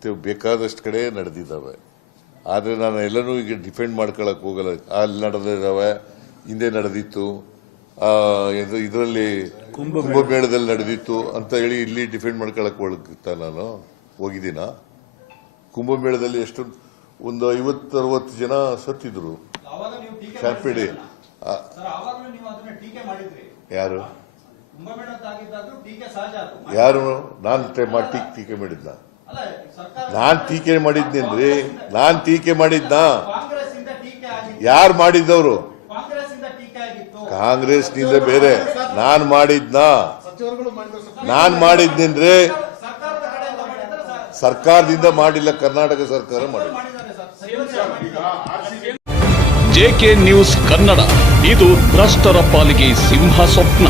ಮತ್ತು ಬೇಕಾದಷ್ಟು ಕಡೆ ನಡೆದಿದ್ದಾವೆ. ಆದರೆ ನಾನು ಎಲ್ಲನೂ ಈಗ ಡಿಫೆಂಡ್ ಮಾಡ್ಕೊಳ್ಳೋಕೆ ಹೋಗಲ್ಲ. ಅಲ್ಲಿ ನಡೆದಿದ್ದಾವೆ, ಹಿಂದೆ ನಡೆದಿತ್ತು, ಇದರಲ್ಲಿ ಕುಂಭಮೇಳದಲ್ಲಿ ನಡೆದಿತ್ತು ಅಂತ ಹೇಳಿ ಇಲ್ಲಿ ಡಿಫೆಂಡ್ ಮಾಡ್ಕೊಳ್ಳೋಕೆ ಹೋಗ್ತಾ ನಾನು ಹೋಗಿದ್ದೀನ? ಕುಂಭಮೇಳದಲ್ಲಿ ಎಷ್ಟು ಒಂದು 50-60 ಜನ ಸತ್ತಿದ್ರು. ಶಾರ್ಪೇಡಿ ಯಾರು ಯಾರು ನಾನು ಟೀಕೆ ಮಾಡಿದ್ನ? ನಾನ್ ಟೀಕೆ ಮಾಡಿದ್ನೇನ್ರಿ? ನಾನ್ ಟೀಕೆ ಮಾಡಿದ್ನ? ಯಾರು ಮಾಡಿದ್ದವರು? ಕಾಂಗ್ರೆಸ್ನಿಂದ ಬೇರೆ. ನಾನ್ ಮಾಡಿದ್ನೇನ್ರಿ? ಸರ್ಕಾರದಿಂದ ಮಾಡಿಲ್ಲ, ಕರ್ನಾಟಕ ಸರ್ಕಾರ ಮಾಡಿಲ್ಲ. ಜೆಕೆ ನ್ಯೂಸ್ ಕನ್ನಡ, ಇದು ಭ್ರಷ್ಟರ ಪಾಲಿಗೆ ಸಿಂಹ ಸ್ವಪ್ನ.